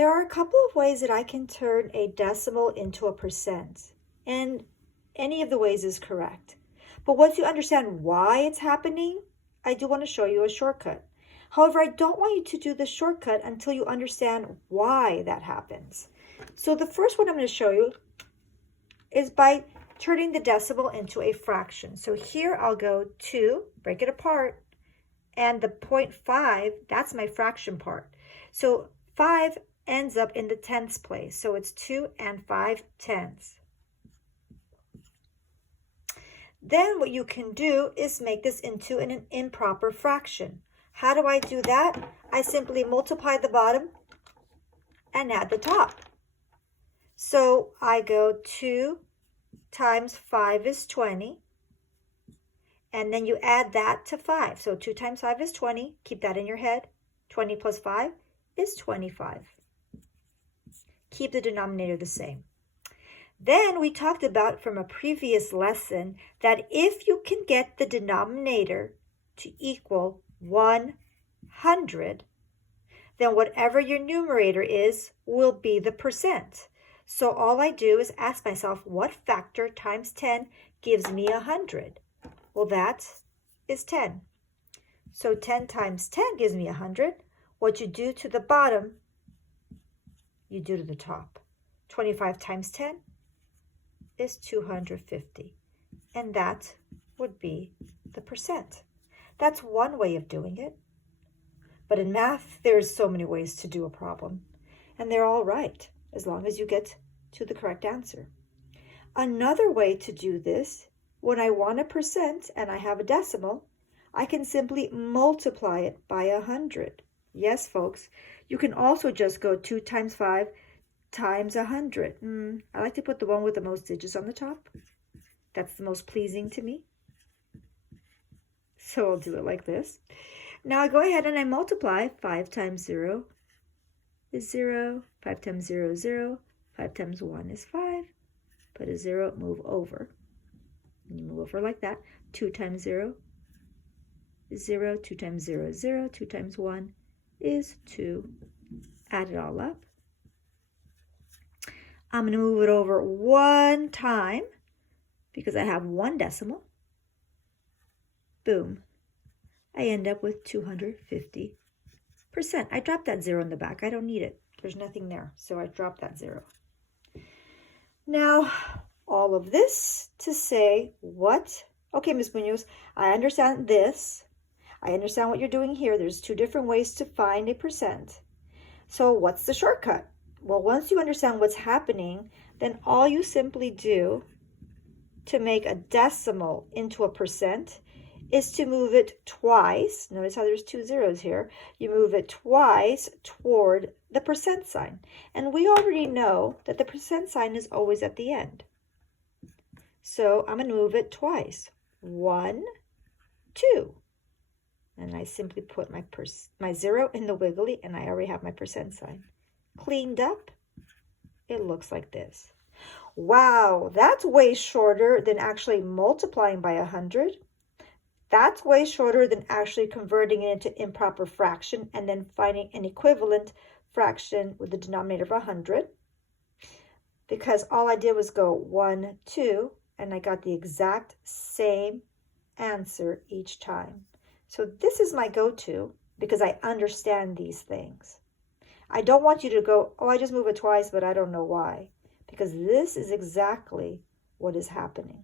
There are a couple of ways that I can turn a decimal into a percent, and any of the ways is correct. But once you understand why it's happening, I do want to show you a shortcut. However, I don't want you to do the shortcut until you understand why that happens. So the first one I'm going to show you is by turning the decimal into a fraction. So here I'll go 2, break it apart, and the 0.5, that's my fraction part. So 5 ends up in the tenths place. So it's 2 and 5/10. Then what you can do is make this into an improper fraction. How do I do that? I simply multiply the bottom and add the top. So I go 2 times 5 is 20. And then you add that to 5. So 2 times 5 is 20. Keep that in your head. 20 plus 5 is 25. Keep the denominator the same. Then we talked about from a previous lesson that if you can get the denominator to equal 100, then whatever your numerator is will be the percent. So all I do is ask myself, what factor times 10 gives me 100? Well, that is 10. So 10 times 10 gives me 100. What you do to the bottom, you do to the top. 25 times 10 is 250. And that would be the percent. That's one way of doing it. But in math, there's so many ways to do a problem. And they're all right, as long as you get to the correct answer. Another way to do this, when I want a percent and I have a decimal, I can simply multiply it by 100. Yes, folks, you can also just go 2 times 5 times 100. I like to put the one with the most digits on the top. That's the most pleasing to me. So I'll do it like this. Now I go ahead and I multiply. 5 times 0 is 0. 5 times 0 is 0. 5 times 1 is 5. Put a 0, move over. And you move over like that. 2 times 0 is 0. 2 times 0 is 0. 2 times 1 is 2. Add it all up. I'm going to move it over one time because I have one decimal. Boom. I end up with 250%. I dropped that 0 in the back. I don't need it. There's nothing there. So I dropped that 0. Now, all of this to say what? Okay, Ms. Munoz, I understand this. I understand what you're doing here. There's 2 different ways to find a percent. So what's the shortcut? Well, once you understand what's happening, then all you simply do to make a decimal into a percent is to move it twice. Notice how there's 2 zeros here. You move it twice toward the percent sign. And we already know that the percent sign is always at the end. So I'm going to move it twice. 1, 2. And I simply put my 0 in the wiggly, and I already have my percent sign. Cleaned up, it looks like this. Wow, that's way shorter than actually multiplying by 100. That's way shorter than actually converting it into improper fraction and then finding an equivalent fraction with the denominator of 100. Because all I did was go 1, 2, and I got the exact same answer each time. So this is my go-to because I understand these things. I don't want you to go, oh, I just move it twice, but I don't know why. Because this is exactly what is happening.